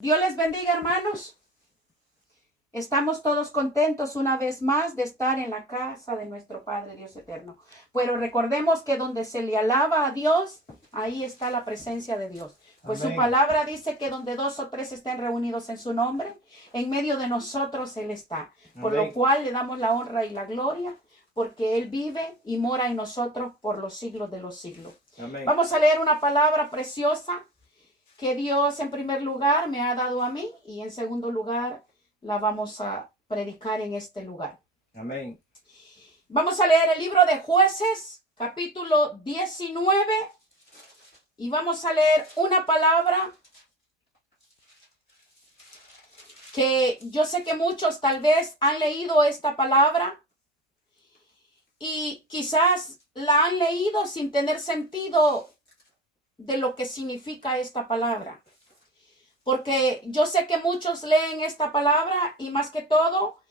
Dios les bendiga, hermanos. Estamos todos contentos una vez más de estar en la casa de nuestro Padre Dios eterno. Pero recordemos que donde se le alaba a Dios, ahí está la presencia de Dios. Pues Amén. Su palabra dice que donde 2 o 3 estén reunidos en su nombre, en medio de nosotros Él está. Por Amén. Lo cual le damos la honra y la gloria, porque Él vive y mora en nosotros por los siglos de los siglos. Amén. Vamos a leer una palabra preciosa que Dios en primer lugar me ha dado a mí y en segundo lugar la vamos a predicar en este lugar. Amén. Vamos a leer el libro de Jueces, capítulo 19, y vamos a leer una palabra que yo sé que muchos tal vez han leído esta palabra y quizás la han leído sin tener sentido de lo que significa esta palabra. Porque yo sé que muchos leen esta palabra y más que todo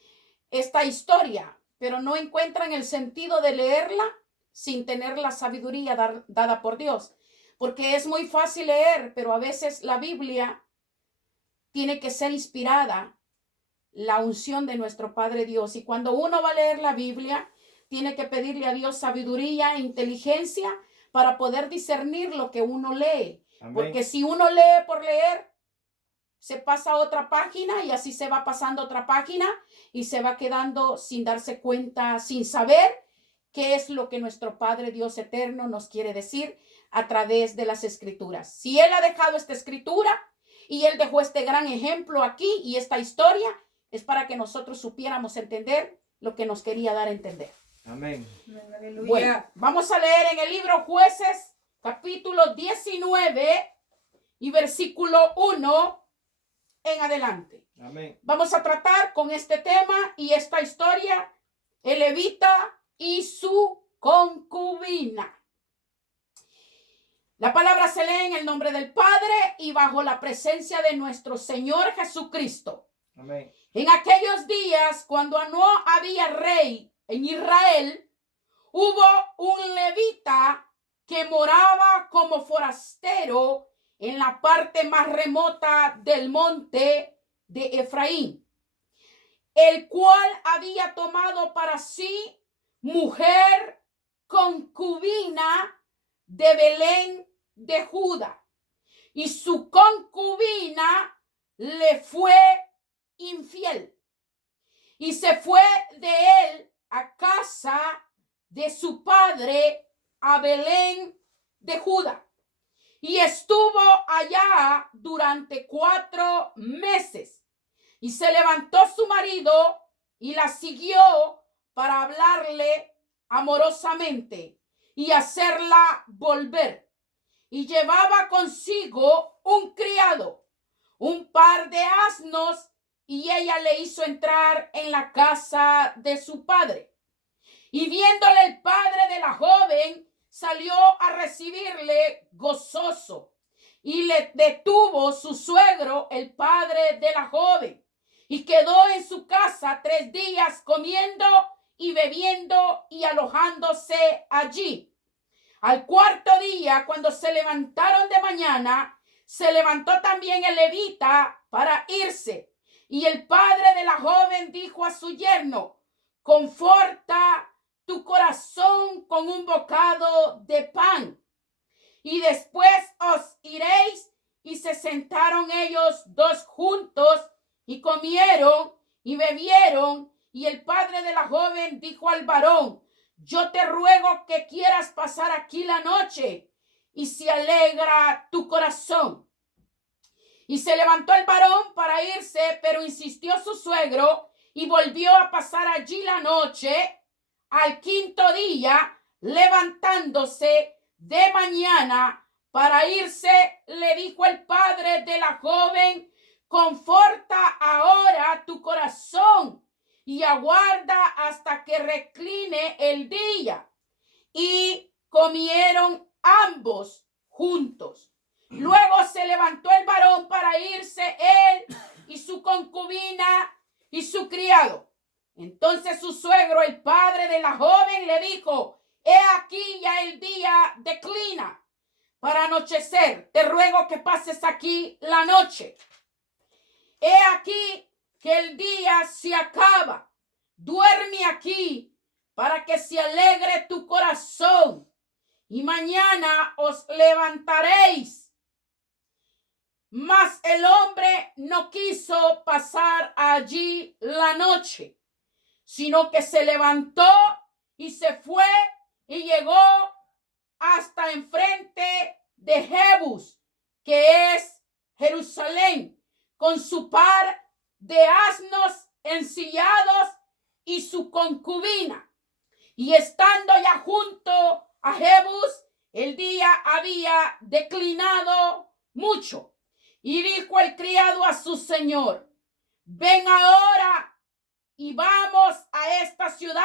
esta historia, pero no encuentran el sentido de leerla sin tener la sabiduría dada por Dios. Porque es muy fácil leer, pero a veces la Biblia tiene que ser inspirada, la unción de nuestro Padre Dios. Y cuando uno va a leer la Biblia, tiene que pedirle a Dios sabiduría e inteligencia para poder discernir lo que uno lee. Amén. Porque si uno lee por leer, se pasa a otra página y así se va pasando otra página y se va quedando sin darse cuenta, sin saber qué es lo que nuestro Padre Dios eterno nos quiere decir a través de las escrituras. Si Él ha dejado esta escritura y Él dejó este gran ejemplo aquí y esta historia, es para que nosotros supiéramos entender lo que nos quería dar a entender. Amén. Aleluya. Bueno, vamos a leer en el libro Jueces, capítulo 19 y versículo 1 en adelante. Amén. Vamos a tratar con este tema y esta historia, el levita y su concubina. La palabra se lee en el nombre del Padre y bajo la presencia de nuestro Señor Jesucristo. Amén. En aquellos días, cuando no había rey en Israel, hubo un levita que moraba como forastero en la parte más remota del monte de Efraín, el cual había tomado para sí mujer concubina de Belén de Judá, y su concubina le fue infiel, y se fue de él a casa de su padre a Belén de Judá. Y estuvo allá durante 4 meses. Y se levantó su marido y la siguió para hablarle amorosamente y hacerla volver. Y llevaba consigo un criado, un par de asnos, y ella le hizo entrar en la casa de su padre. Y viéndole el padre de la joven, salió a recibirle gozoso, y le detuvo su suegro, el padre de la joven, y quedó en su casa 3 días comiendo y bebiendo y alojándose allí. Al 4.º día, cuando se levantaron de mañana, se levantó también el levita para irse, y el padre de la joven dijo a su yerno: conforta tu corazón con un bocado de pan, y después os iréis. Y se sentaron ellos 2 juntos y comieron y bebieron. Y el padre de la joven dijo al varón: yo te ruego que quieras pasar aquí la noche, y se alegra tu corazón. Y se levantó el varón para irse, pero insistió su suegro y volvió a pasar allí la noche. Al 5.º día, levantándose de mañana para irse, le dijo el padre de la joven: conforta ahora tu corazón y aguarda hasta que recline el día. Y comieron ambos juntos. Luego se levantó el varón para irse, él y su concubina y su criado. Entonces su suegro, el padre de la joven, le dijo: he aquí ya el día declina para anochecer. Te ruego que pases aquí la noche. he aquí que el día se acaba. Duerme aquí para que se alegre tu corazón y mañana os levantaréis. Mas el hombre no quiso pasar allí la noche, sino que se levantó y se fue y llegó hasta enfrente de Jebús, que es Jerusalén, con su par de asnos ensillados y su concubina. Y estando ya junto a Jebús, el día había declinado mucho. Y dijo el criado a su señor: ven ahora y vamos a esta ciudad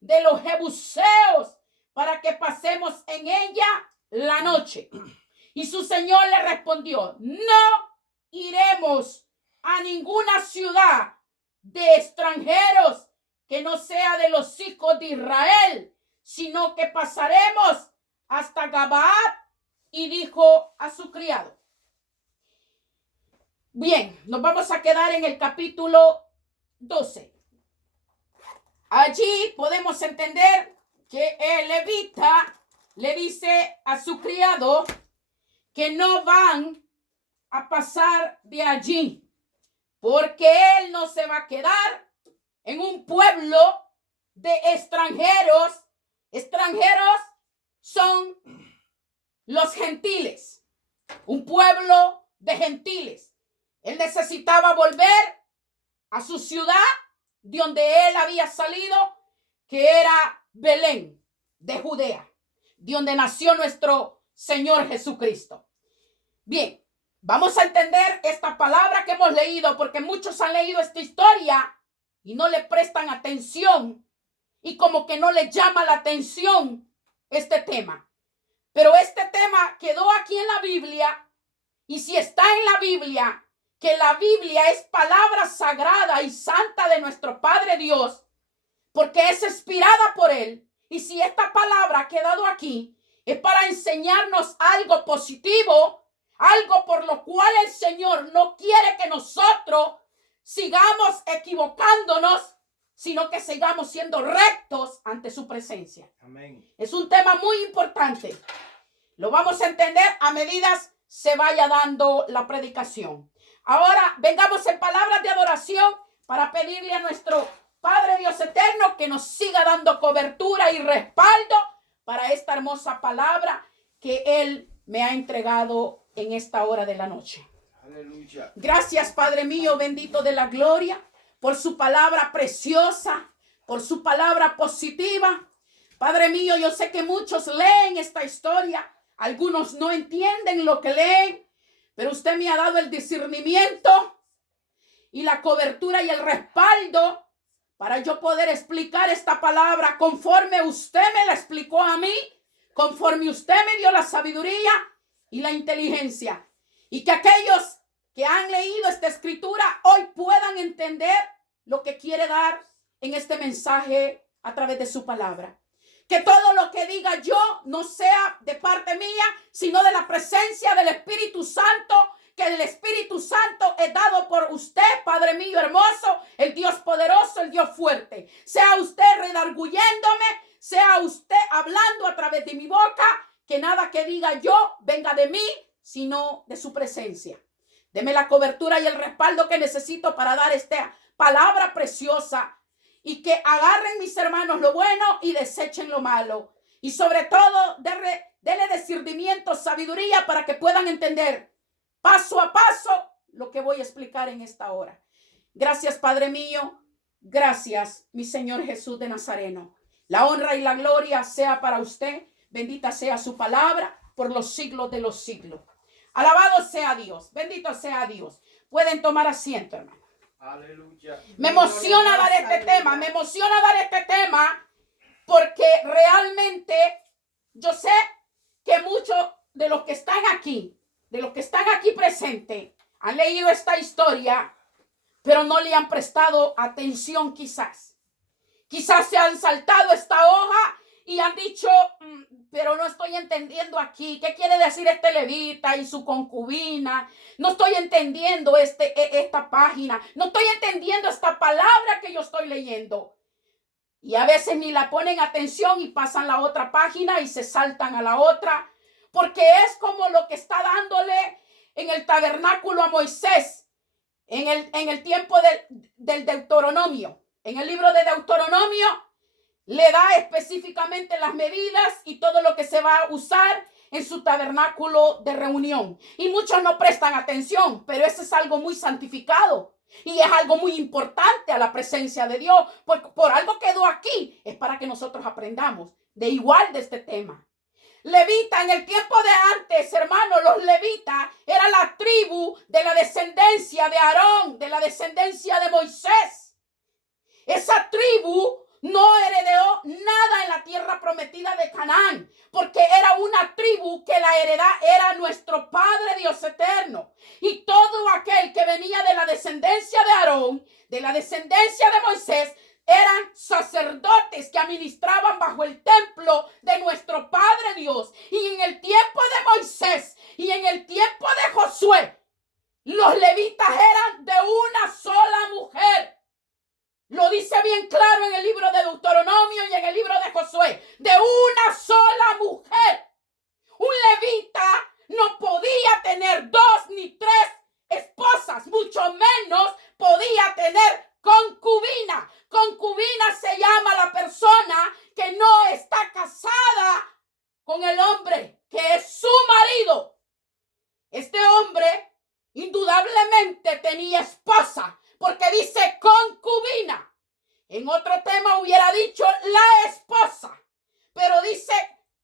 de los jebuseos para que pasemos en ella la noche. Y su señor le respondió: no iremos a ninguna ciudad de extranjeros que no sea de los hijos de Israel, sino que pasaremos hasta Gabaad. Y dijo a su criado. Bien, nos vamos a quedar en el capítulo 12. Allí podemos entender que el levita le dice a su criado que no van a pasar de allí, porque él no se va a quedar en un pueblo de extranjeros. Extranjeros son los gentiles, un pueblo de gentiles. Él necesitaba volver a su ciudad de donde él había salido, que era Belén de Judea, de donde nació nuestro Señor Jesucristo. Bien, vamos a entender esta palabra que hemos leído, porque muchos han leído esta historia y no le prestan atención y como que no le llama la atención este tema. Pero este tema quedó aquí en la Biblia, y si está en la Biblia, que la Biblia es palabra sagrada y santa de nuestro Padre Dios, porque es inspirada por Él. Y si esta palabra ha quedado aquí, es para enseñarnos algo positivo, algo por lo cual el Señor no quiere que nosotros sigamos equivocándonos, sino que sigamos siendo rectos ante su presencia. Amén. Es un tema muy importante. Lo vamos a entender a medida se vaya dando la predicación. Ahora vengamos en palabras de adoración para pedirle a nuestro Padre Dios eterno que nos siga dando cobertura y respaldo para esta hermosa palabra que Él me ha entregado en esta hora de la noche. Aleluya. Gracias, Padre mío, bendito de la gloria, por su palabra preciosa, por su palabra positiva. Padre mío, yo sé que muchos leen esta historia, algunos no entienden lo que leen, pero usted me ha dado el discernimiento y la cobertura y el respaldo para yo poder explicar esta palabra conforme usted me la explicó a mí, conforme usted me dio la sabiduría y la inteligencia. Y que aquellos que han leído esta escritura hoy puedan entender lo que quiere dar en este mensaje a través de su palabra. Que todo lo que diga yo no sea de parte mía, sino de la presencia del Espíritu Santo, que el Espíritu Santo es dado por usted, Padre mío hermoso, el Dios poderoso, el Dios fuerte. Sea usted redarguyéndome, sea usted hablando a través de mi boca, que nada que diga yo venga de mí, sino de su presencia. Deme la cobertura y el respaldo que necesito para dar esta palabra preciosa. Y que agarren mis hermanos lo bueno y desechen lo malo. Y sobre todo, denle discernimiento, sabiduría para que puedan entender paso a paso lo que voy a explicar en esta hora. Gracias, Padre mío. Gracias, mi Señor Jesús de Nazareno. La honra y la gloria sea para usted. Bendita sea su palabra por los siglos de los siglos. Alabado sea Dios. Bendito sea Dios. Pueden tomar asiento, hermano. Aleluya. Me emociona dar este tema, porque realmente yo sé que muchos de los que están aquí presentes, han leído esta historia, pero no le han prestado atención quizás. Quizás se han saltado esta hoja y han dicho, pero no estoy entendiendo aquí, ¿qué quiere decir este levita y su concubina? No estoy entendiendo esta página, no estoy entendiendo esta palabra que yo estoy leyendo. Y a veces ni la ponen atención y pasan la otra página y se saltan a la otra, porque es como lo que está dándole en el tabernáculo a Moisés en el tiempo del Deuteronomio. En el libro de Deuteronomio le da específicamente las medidas y todo lo que se va a usar en su tabernáculo de reunión. Y muchos no prestan atención, pero eso es algo muy santificado. Y es algo muy importante a la presencia de Dios. Por algo quedó aquí. Es para que nosotros aprendamos de igual de este tema. Levita, en el tiempo de antes, hermanos, los levitas era la tribu de la descendencia de Aarón, de la descendencia de Moisés. Esa tribu no heredó nada en la tierra prometida de Canaán, porque era una tribu que la heredad era nuestro Padre Dios eterno. Y todo aquel que venía de la descendencia de Aarón, de la descendencia de Moisés, eran sacerdotes que administraban bajo el templo de nuestro Padre Dios. Y en el tiempo de Moisés y en el tiempo de Josué, los levitas eran de una sola mujer. Lo dice bien claro en el libro de Deuteronomio y en el libro de Josué. De una sola mujer. Un levita no podía tener 2 ni 3 esposas. Mucho menos podía tener concubina. Concubina se llama la persona que no está casada con el hombre, que es su marido. Este hombre indudablemente tenía esposa, porque dice concubina. En otro tema hubiera dicho la esposa, pero dice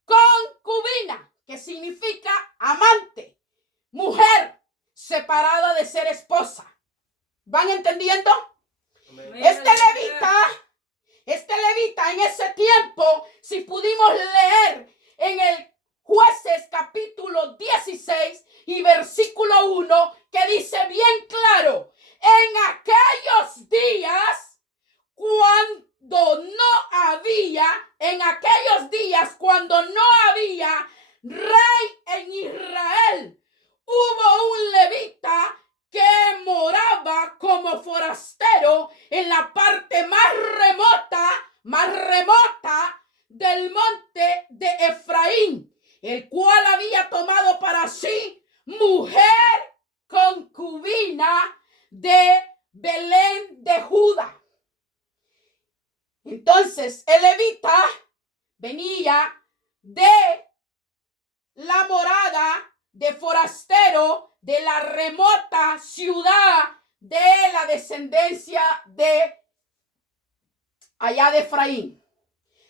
concubina, que significa amante, mujer separada de ser esposa. ¿Van entendiendo? Este levita en ese tiempo, si pudimos leer en el Jueces capítulo 16 y versículo 1, que dice bien claro, en aquellos días cuando no había rey en Israel, hubo un levita que moraba como forastero en la parte más remota del monte de Efraín, el cual había tomado para sí mujer concubina de Belén de Judá. Entonces el levita venía de la morada de forastero de la remota ciudad de la descendencia de allá de Efraín.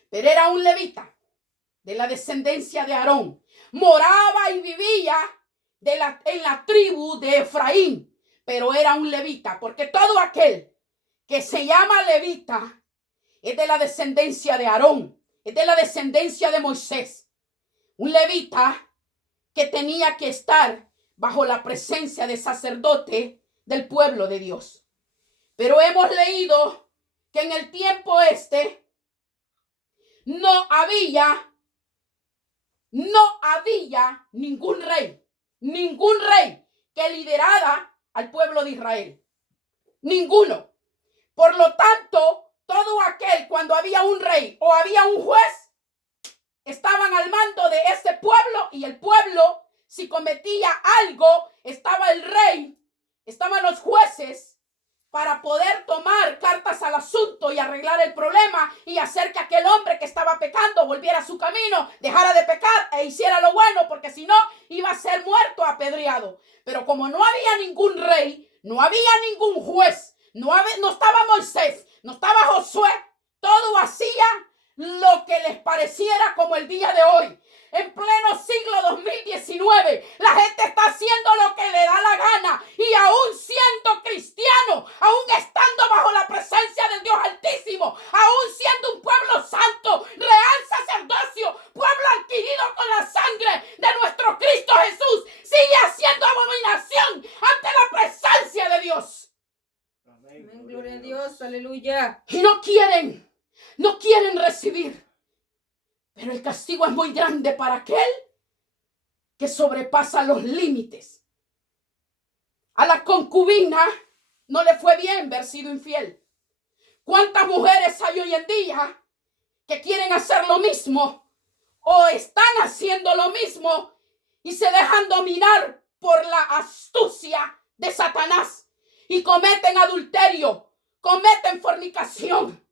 Pero era un levita de la descendencia de Aarón. Moraba y vivía en la tribu de Efraín, pero era un levita, porque todo aquel que se llama levita es de la descendencia de Aarón, es de la descendencia de Moisés. Un levita que tenía que estar bajo la presencia de sacerdote del pueblo de Dios. Pero hemos leído que en el tiempo no había ningún rey que liderara al pueblo de Israel. Ninguno. Por lo tanto, todo aquel, cuando había un rey o había un juez, estaban al mando de ese pueblo, y el pueblo, si cometía algo, estaba el rey, estaban los jueces para poder tomar cartas al asunto y arreglar el problema y hacer que aquel hombre que estaba pecando volviera a su camino, dejara de pecar e hiciera lo bueno, porque si no iba a ser muerto, apedreado. Pero como no había ningún rey, no había ningún juez, no estaba Moisés, no estaba Josué, todo hacía lo que les pareciera, como el día de hoy. En pleno siglo 2019, la gente está haciendo lo que le da la gana, y aún siendo cristiano, aún estando bajo la presencia del Dios Altísimo, aún siendo un pueblo santo, real sacerdocio, pueblo adquirido con la sangre de nuestro Cristo Jesús, sigue haciendo abominación ante la presencia de Dios. Amén. Gloria a Dios, aleluya. Y no quieren recibir Pero el castigo es muy grande para aquel que sobrepasa los límites. A la concubina no le fue bien haber sido infiel. ¿Cuántas mujeres hay hoy en día que quieren hacer lo mismo o están haciendo lo mismo y se dejan dominar por la astucia de Satanás y cometen adulterio, cometen fornicación,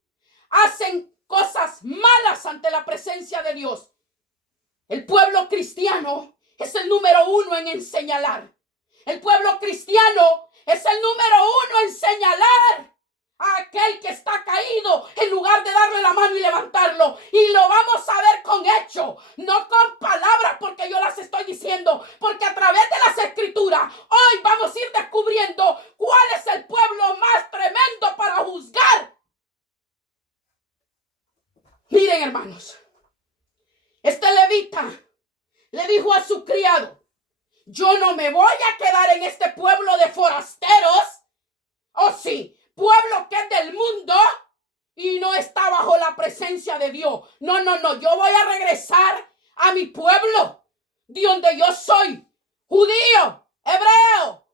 hacen cosas malas ante la presencia de Dios? El pueblo cristiano es el número 1 en señalar. El pueblo cristiano es el número 1 en señalar a aquel que está caído en lugar de darle la mano y levantarlo. Y lo vamos a ver con hechos, no con palabras porque yo las estoy diciendo, porque a través de las escrituras hoy vamos a ir descubriendo cuál es el pueblo más tremendo para juzgar. Miren, hermanos, este levita le dijo a su criado: yo no me voy a quedar en este pueblo de forasteros. Oh sí, pueblo que es del mundo y no está bajo la presencia de Dios. No, yo voy a regresar a mi pueblo, de donde yo soy, judío, hebreo.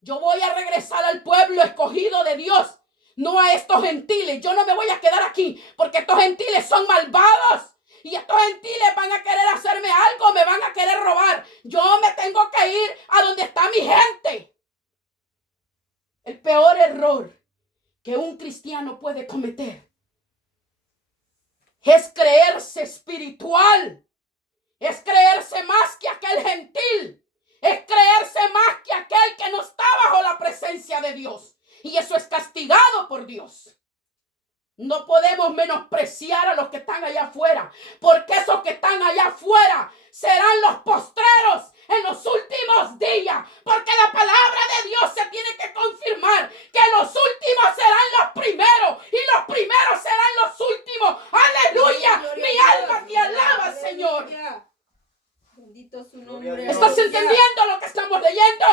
Yo voy a regresar al pueblo escogido de Dios, no a estos gentiles. Yo no me voy a quedar aquí porque estos gentiles son malvados. Y estos gentiles van a querer hacerme algo, me van a querer robar. Yo me tengo que ir a donde está mi gente. El peor error que un cristiano puede cometer es creerse espiritual, es creerse más que aquel gentil, es creerse más que aquel que no está bajo la presencia de Dios. Y eso es castigado por Dios. No podemos menospreciar a los que están allá afuera, porque esos que están allá afuera serán los postreros en los últimos días, porque la palabra de Dios se tiene que confirmar que los últimos serán los primeros y los primeros serán los últimos. ¡Aleluya! Mi alma te alaba, Señor. Bendito su nombre. ¿Estás entendiendo lo que estamos leyendo?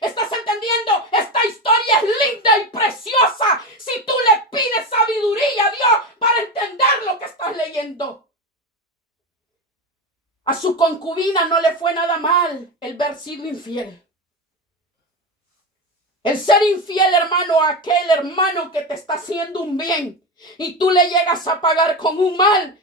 ¿Estás entendiendo? Esta historia es linda y preciosa si tú le pides sabiduría a Dios para entender lo que estás leyendo. A su concubina no le fue nada mal el haber sido infiel. El ser infiel, hermano, a aquel hermano que te está haciendo un bien y tú le llegas a pagar con un mal,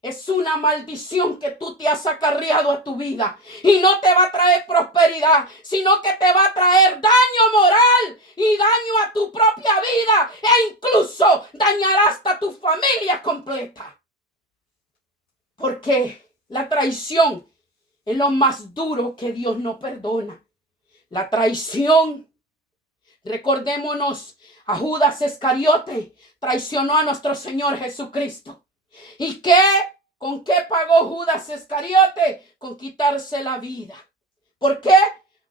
es una maldición que tú te has acarreado a tu vida. Y no te va a traer prosperidad, sino que te va a traer daño moral y daño a tu propia vida. E incluso dañará hasta tu familia completa. Porque la traición es lo más duro que Dios no perdona. La traición, recordémonos, a Judas Iscariote traicionó a nuestro Señor Jesucristo. ¿Y con qué pagó Judas Iscariote? Con quitarse la vida. ¿Por qué?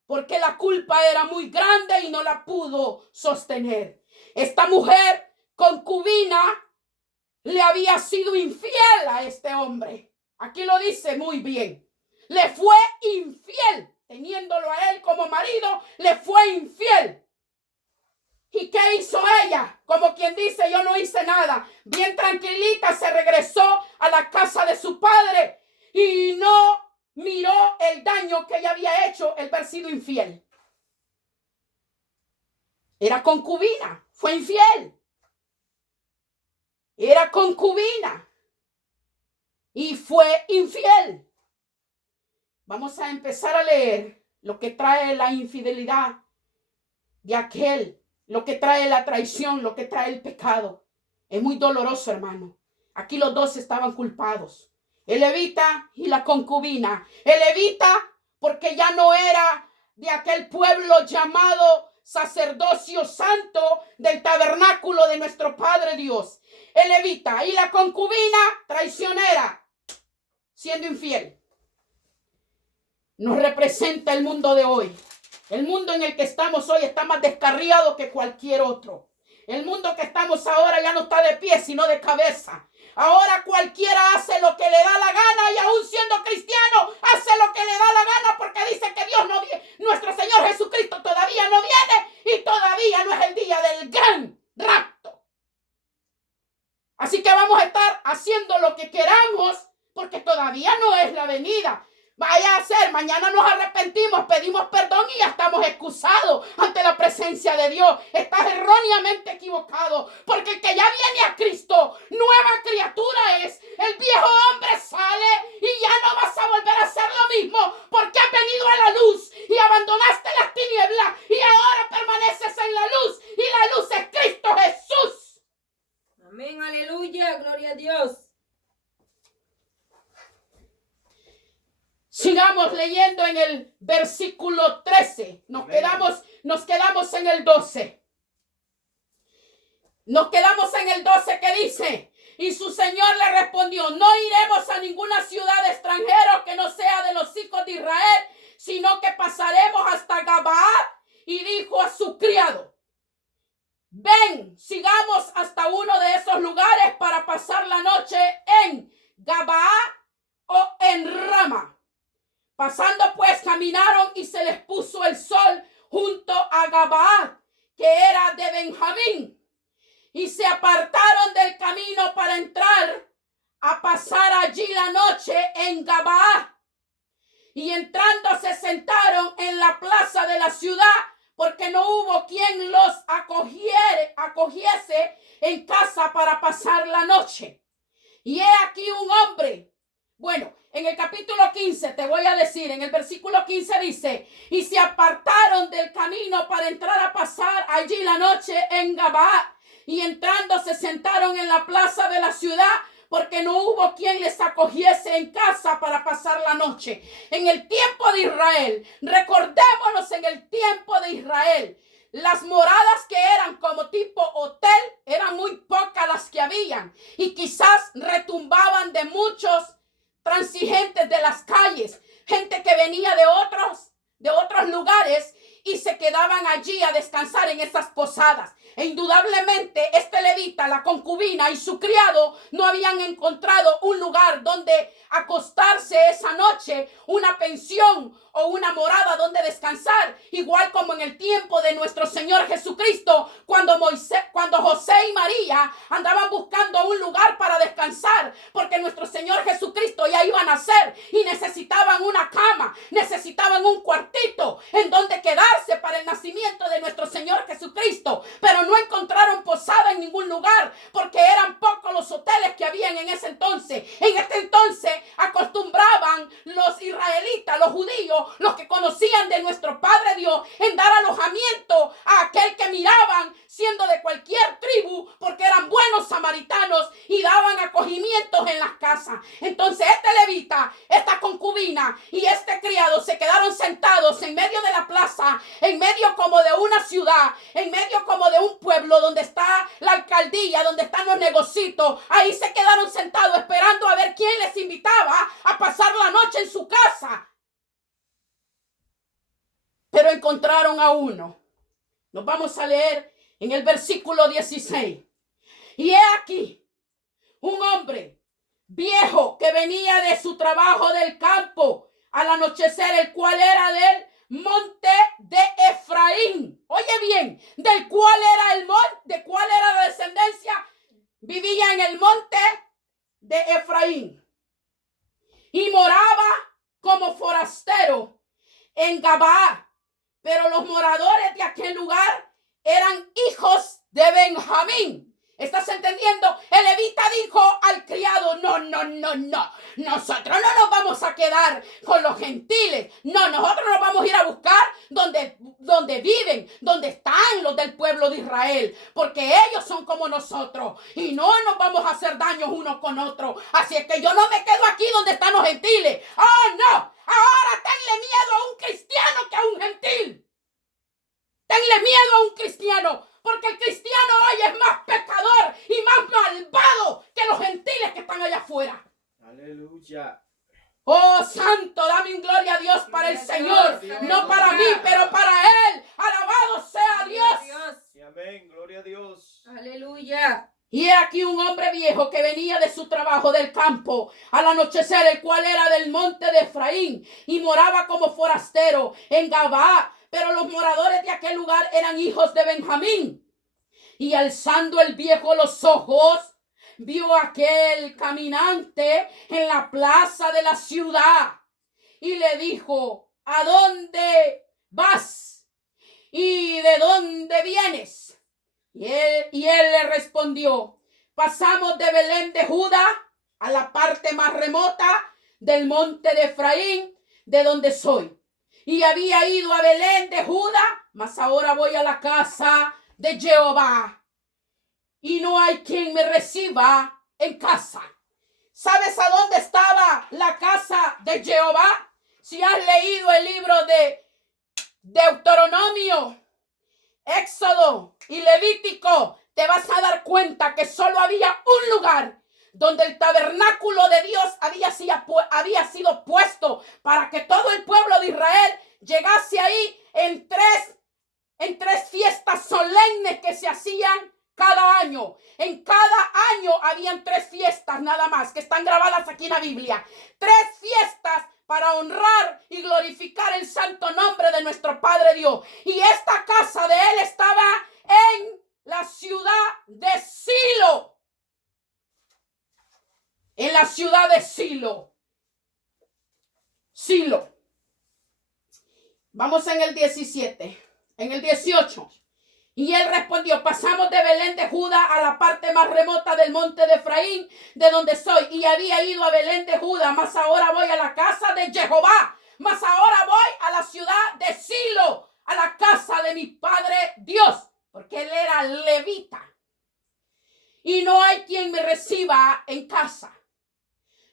Porque la culpa era muy grande y no la pudo sostener. Esta mujer concubina le había sido infiel a este hombre. Aquí lo dice muy bien. Le fue infiel. Teniéndolo a él como marido, le fue infiel. ¿Y qué hizo ella? Como quien dice, yo no hice nada. Bien tranquilita se regresó a la casa de su padre y no miró el daño que ella había hecho el haber sido infiel. Era concubina, fue infiel. Era concubina y fue infiel. Vamos a empezar a leer lo que trae la infidelidad de aquel. Lo que trae la traición, lo que trae el pecado. Es muy doloroso, hermano. Aquí los dos estaban culpados. El levita y la concubina. El levita porque ya no era de aquel pueblo llamado sacerdocio santo del tabernáculo de nuestro Padre Dios. El levita y la concubina traicionera, siendo infiel. Nos representa el mundo de hoy. El mundo en el que estamos hoy está más descarriado que cualquier otro. El mundo que estamos ahora ya no está de pie, sino de cabeza. Ahora cualquiera hace lo que le da la gana y aún siendo cristiano, hace lo que le da la gana porque dice que Dios no viene. Nuestro Señor Jesucristo todavía no viene y todavía no es el día del gran rapto. Así que vamos a estar haciendo lo que queramos porque todavía no es la venida. Vaya a ser, mañana nos arrepentimos, pedimos perdón y ya estamos excusados ante la presencia de Dios. Estás erróneamente equivocado, porque el que ya viene a Cristo, nueva criatura es. El viejo hombre sale y ya no vas a volver a hacer lo mismo, porque has venido a la luz y abandonaste las tinieblas y ahora permaneces en la luz, y la luz es Cristo Jesús. Amén, aleluya, gloria a Dios. Sigamos leyendo en el versículo 13. Nos quedamos en el 12. Nos quedamos en el 12 que dice: y su señor le respondió: no iremos a ninguna ciudad de extranjeros que no sea de los hijos de Israel, sino que pasaremos hasta Gabaa. Y dijo a su criado: ven, sigamos hasta uno de esos lugares para pasar la noche en Gabaa o en Rama. Pasando pues caminaron y se les puso el sol junto a Gabaa, que era de Benjamín, y se apartaron del camino para entrar a pasar allí la noche en Gabaa. Y entrando se sentaron en la plaza de la ciudad, porque no hubo quien los acogiese en casa para pasar la noche. Y he aquí un hombre. Bueno, en el capítulo 15 te voy a decir, en el versículo 15 dice: y se apartaron del camino para entrar a pasar allí la noche en Gabaa. Y entrando se sentaron en la plaza de la ciudad, porque no hubo quien les acogiese en casa para pasar la noche. En el tiempo de Israel, recordémonos en el tiempo de Israel, las moradas que eran como tipo hotel, eran muy pocas las que habían. Y quizás retumbaban de muchos transigentes de las calles, gente que venía de otros lugares y se quedaban allí a descansar en esas posadas. E indudablemente este levita, la concubina y su criado no habían encontrado un lugar donde acostarse esa noche, una pensión o una morada donde descansar, igual como en el tiempo de nuestro Señor Jesucristo, cuando José y María andaban buscando un lugar para descansar, porque nuestro Señor Jesucristo ya iba a nacer y necesitaban una cama, necesitaban un cuartito en donde quedarse para el nacimiento de nuestro Señor Jesucristo, pero no encontraron posada en ningún lugar, porque eran pocos los hoteles que habían en ese entonces. En este entonces acostumbraban los israelitas, los judíos, los que conocían de nuestro Padre Dios, en dar alojamiento a aquel que miraban, siendo de cualquier tribu, porque eran buenos samaritanos y daban acogimientos en las casas. Entonces este levita, esta concubina y este criado se quedaron sentados en medio de la plaza, en medio como de una ciudad, en medio como de un pueblo donde está la alcaldía, donde están los negocios. Ahí se quedaron sentados esperando a ver quién les invitaba a pasar la noche en su casa. Pero encontraron a uno. Nos vamos a leer en el versículo 16. Y he aquí un hombre viejo que venía de su trabajo del campo al anochecer, el cual era del monte de Efraín. Oye bien, del cual era el monte, de cuál era la descendencia. Vivía en el monte de Efraín y moraba como forastero en Gabaa. Pero los moradores de aquel lugar eran hijos de Benjamín. ¿Estás entendiendo? El levita dijo al criado: no. Nosotros no nos vamos a quedar con los gentiles. No, nosotros nos vamos a ir a buscar donde viven, donde están los del pueblo de Israel. Porque ellos son como nosotros. Y no nos vamos a hacer daños unos con otros. Así es que yo no me quedo aquí donde están los gentiles. ¡Oh, no! Ahora tenle miedo a un cristiano que a un gentil. Tenle miedo a un cristiano, porque el cristiano hoy es más pecador y más malvado que los gentiles que están allá afuera. Aleluya. Oh, santo, dame un gloria a Dios para el Señor, no para mí, pero para Él. Alabado sea Dios. Amén, gloria a Dios. Aleluya. Y he aquí un hombre viejo que venía de su trabajo del campo al anochecer, el cual era del monte de Efraín y moraba como forastero en Gabaa. Pero los moradores de aquel lugar eran hijos de Benjamín. Y alzando el viejo los ojos, vio aquel caminante en la plaza de la ciudad y le dijo: ¿a dónde vas? ¿Y de dónde vienes? Y él le respondió: pasamos de Belén de Judá a la parte más remota del monte de Efraín, de donde soy. Y había ido a Belén de Judá, mas ahora voy a la casa de Jehová, y no hay quien me reciba en casa. ¿Sabes a dónde estaba la casa de Jehová? Si has leído el libro de Deuteronomio, Éxodo y Levítico, te vas a dar cuenta que solo había un lugar donde el tabernáculo de Dios había sido puesto para que todo el pueblo de Israel llegase ahí en tres fiestas solemnes que se hacían cada año. En cada año habían 3 fiestas nada más, que están grabadas aquí en la Biblia. 3 fiestas para honrar y glorificar el santo nombre de nuestro Padre Dios. Y esta casa de él estaba en la ciudad de Silo. En la ciudad de Silo. Silo. Vamos en el 17. En el 18. Y él respondió: pasamos de Belén de Judá a la parte más remota del monte de Efraín, de donde soy. Y había ido a Belén de Judá, mas ahora voy a la casa de Jehová. Mas ahora voy a la ciudad de Silo, a la casa de mi Padre Dios, porque él era levita. Y no hay quien me reciba en casa.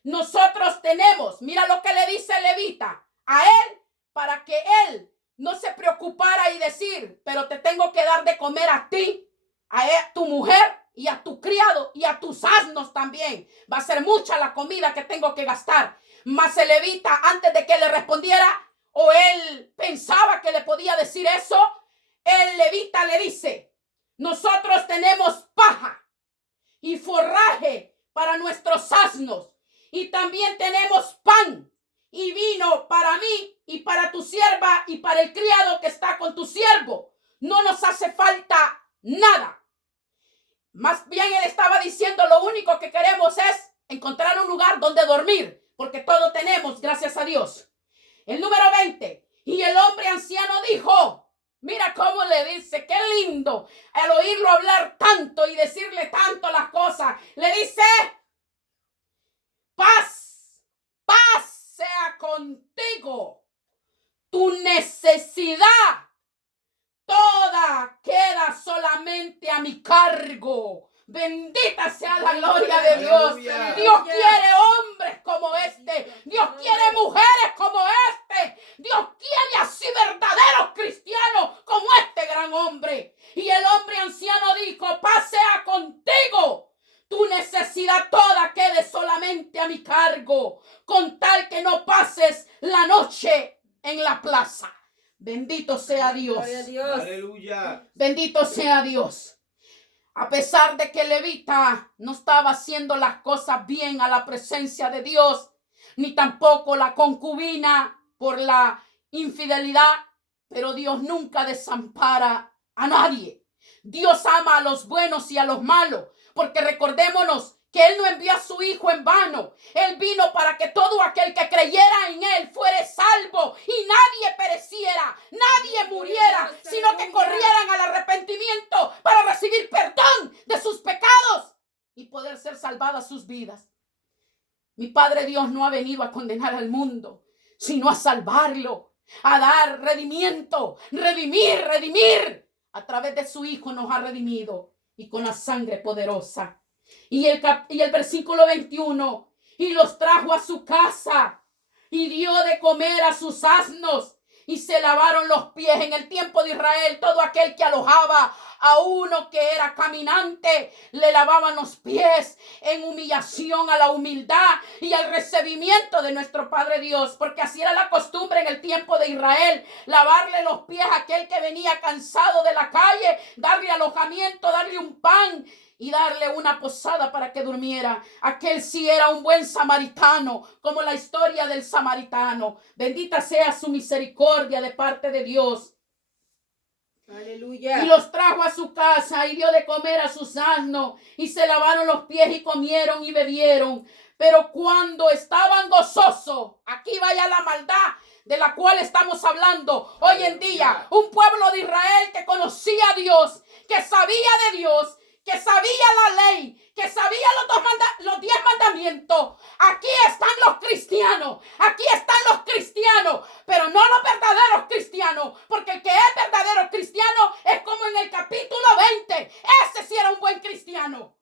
Nosotros tenemos, mira lo que le dice el levita a él, para que él no se preocupara y decir: pero te tengo que dar de comer a ti, a tu mujer y a tu criado y a tus asnos también. Va a ser mucha la comida que tengo que gastar. Mas el levita, antes de que le respondiera, o él pensaba que le podía decir eso, el levita le dice: nosotros tenemos paja y forraje para nuestros asnos, y también tenemos pan y vino para mí y para tu sierva y para el criado que está con tu siervo. No nos hace falta nada. Más bien él estaba diciendo: lo único que queremos es encontrar un lugar donde dormir, porque todo tenemos, gracias a Dios. El número 20. Y el hombre anciano dijo, mira cómo le dice, qué lindo al oírlo hablar tanto y decirle tanto las cosas. Le dice: paz sea contigo. Tu necesidad toda queda solamente a mi cargo. Bendita sea la gloria de Dios. Dios quiere hombres como este. Dios quiere mujeres como este. Dios quiere así verdaderos cristianos como este gran hombre. Y el hombre anciano dijo: paz sea contigo. Tu necesidad toda quede solamente a mi cargo, con tal que no pases la noche en la plaza. Bendito sea Dios. Aleluya. Bendito sea Dios. A pesar de que el levita no estaba haciendo las cosas bien a la presencia de Dios, ni tampoco la concubina por la infidelidad, pero Dios nunca desampara a nadie. Dios ama a los buenos y a los malos, porque recordémonos que Él no envió a su Hijo en vano. Él vino para que todo aquel que creyera en Él fuera salvo y nadie pereciera, nadie muriera, sino que corrieran al arrepentimiento para recibir perdón de sus pecados y poder ser salvadas sus vidas. Mi Padre Dios no ha venido a condenar al mundo, sino a salvarlo, a dar redimiento, redimir. A través de su Hijo nos ha redimido y con la sangre poderosa. Y el versículo 21, y los trajo a su casa y dio de comer a sus asnos y se lavaron los pies. En el tiempo de Israel, todo aquel que alojaba a uno que era caminante, le lavaban los pies en humillación a la humildad y al recibimiento de nuestro Padre Dios, porque así era la costumbre en el tiempo de Israel, lavarle los pies a aquel que venía cansado de la calle, darle alojamiento, darle un pan y darle una posada para que durmiera. Aquel sí era un buen samaritano, como la historia del samaritano. Bendita sea su misericordia de parte de Dios. Aleluya. Y los trajo a su casa y dio de comer a sus asnos y se lavaron los pies y comieron y bebieron. Pero cuando estaban gozosos, aquí vaya la maldad de la cual estamos hablando hoy en día. Un pueblo de Israel que conocía a Dios, que sabía de Dios, que sabía la ley, que sabía los 10 mandamientos. Aquí están los cristianos, aquí están los cristianos, pero no los verdaderos cristianos, porque el que es verdadero cristiano es como en el capítulo 20. Ese sí era un buen cristiano.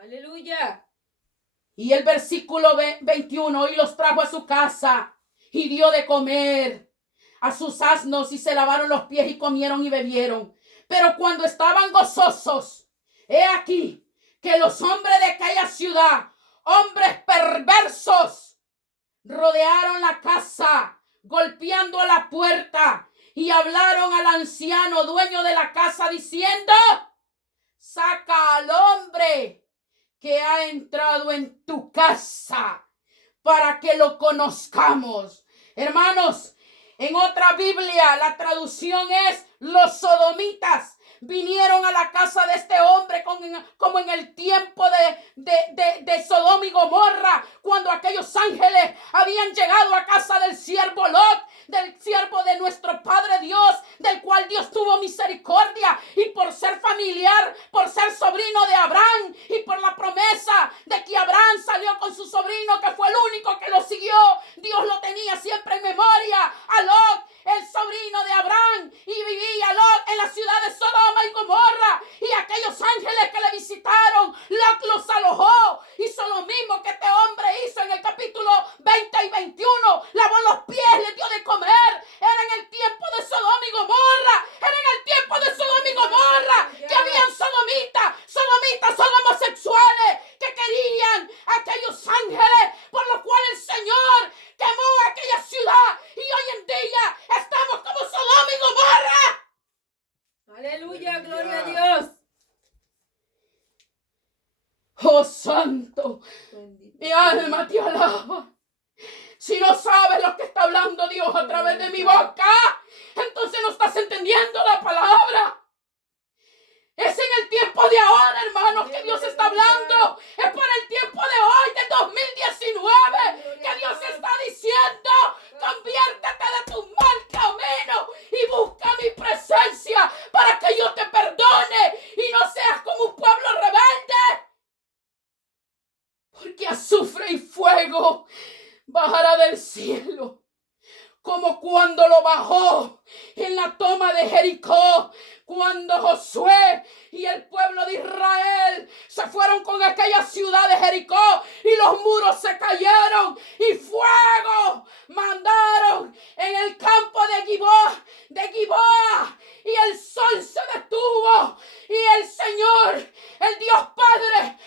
Aleluya. Y el versículo 21, y los trajo a su casa y dio de comer a sus asnos y se lavaron los pies y comieron y bebieron. Pero cuando estaban gozosos, he aquí que los hombres de aquella ciudad, hombres perversos, rodearon la casa, golpeando a la puerta, y hablaron al anciano dueño de la casa diciendo: saca al hombre que ha entrado en tu casa para que lo conozcamos. Hermanos, en otra Biblia la traducción es: los sodomitas vinieron a la casa de este hombre como en el tiempo de Sodoma y Gomorra, cuando aquellos ángeles habían llegado a casa del siervo Lot, del siervo de nuestro Padre Dios, del cual Dios tuvo misericordia, y por ser familiar, por ser sobrino de Abraham, y por la promesa de que Abraham salió con su sobrino, que fue el único que lo siguió, Dios lo tenía siempre en memoria a Lot, el sobrino de Abraham, y vivía Lot en la ciudad de Sodoma y Gomorra, y aquellos ángeles que le visitaron, Lot los alojó. Hizo lo mismo que este hombre hizo en el capítulo 20 y 21, lavó los pies, le dio de comer. Era en el tiempo de Sodoma y Gomorra, era en el tiempo de Sodoma y Gomorra, que habían sodomitas son homosexuales que querían aquellos ángeles, por lo cual el Señor quemó aquella ciudad, y hoy en día estamos como Sodoma y Gomorra. Aleluya, gloria a Dios. Oh santo, Bendito. mi alma te alaba. Si no sabes lo que está hablando Dios a través de mi boca, entonces no estás entendiendo la palabra. Es en el tiempo de ahora, hermanos, que Dios está hablando. Es para el tiempo de hoy, del 2019, que Dios está diciendo: conviértete de tu mal camino y busca mi presencia para que yo te perdone y no seas como un pueblo rebelde. Porque azufre y fuego bajará del cielo, como cuando lo bajó en la toma de Jericó, cuando Josué y el pueblo de Israel se fueron con aquella ciudad de Jericó y los muros se cayeron y fuego mandaron en el campo de Gibeá, y el sol se detuvo y el Señor, el Dios Padre,